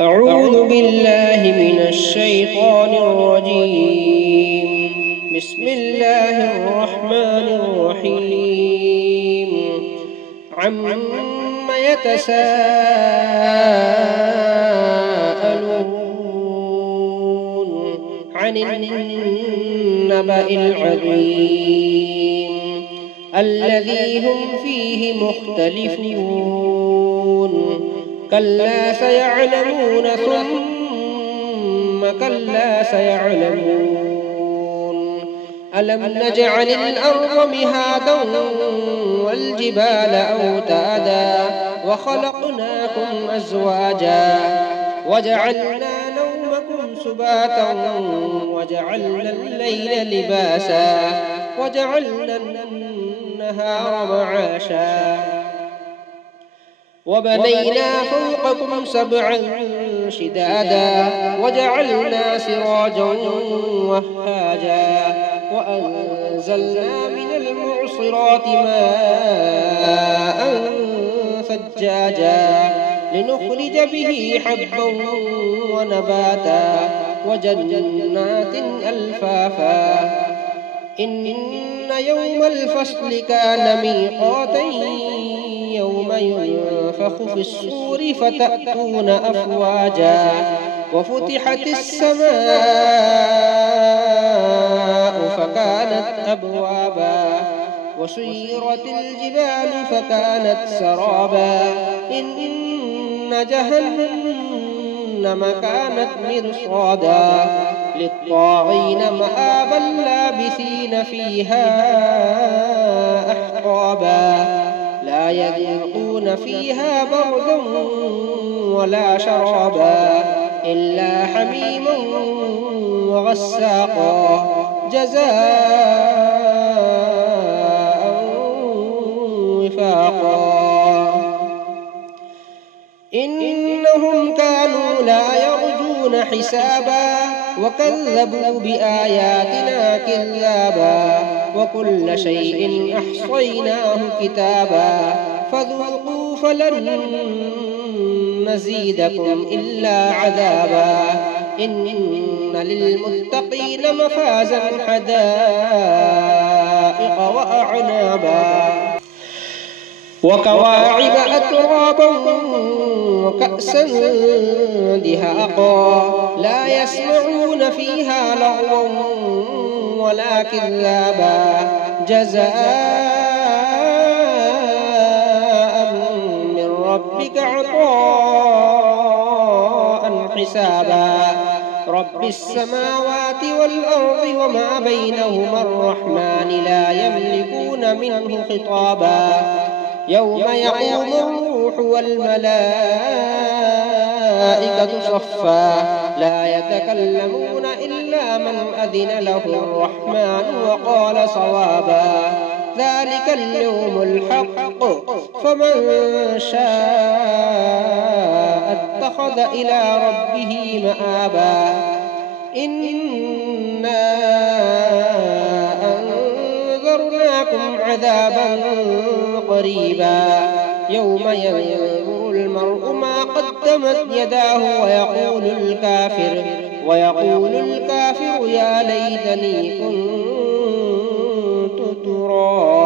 أعوذ بالله من الشيطان الرجيم. بسم الله الرحمن الرحيم. عم يتساءلون عن النبأ العظيم الذي هم فيه مختلفون. كلا سيعلمون ثم كلا سيعلمون. ألم نجعل الأرض مهادا والجبال أوتادا وخلقناكم أزواجا وجعلنا نومكم سباتا وجعلنا الليل لباسا وجعلنا النهار معاشا وبنينا فوقكم سبعا شدادا وجعلنا سراجا وهاجا وأنزلنا من المعصرات ماء ثجاجا لنخرج به حبا ونباتا وجنات ألفافا. إن يوم الفصل كان ميقاتا يوم ينفخ في الصور فتأتون أفواجا وفتحت السماء فكانت أبوابا وسيرت الجبال فكانت سرابا. إن جهنم كانت مرصادا للطاغين مآبا لابثين فيها أحقابا. لا يذوقون فيها بردا ولا شرابا إلا حميما وغساقا جزاء وفاقا. إنهم كانوا لا يرجون حسابا وكذبوا بآياتنا كذابا وكل شيء أحصيناه كتابا فذوقوا فلن نزيدكم إلا عذابا. إن للمتقين مفازا حدائق وأعنابا وكواعب أترابا وكأسا دهاقا لا يسمعون فيها لغوا ولا كذابا جزاء من ربك عطاء حسابا. رب السماوات والأرض وما بينهما الرحمن لا يملكون منه خطابا. يوم يقوم الروح والملائكة صفا لا يتكلمون إلا من أذن له الرحمن وقال صوابا. ذلك اليوم الحق فمن شاء اتخذ إلى ربه مآبا. إنا أنذرناكم عذابا قريبا يوم ينظر المرء ما قدمت يداه ويقول الكافر يا ليتني كنت ترابا.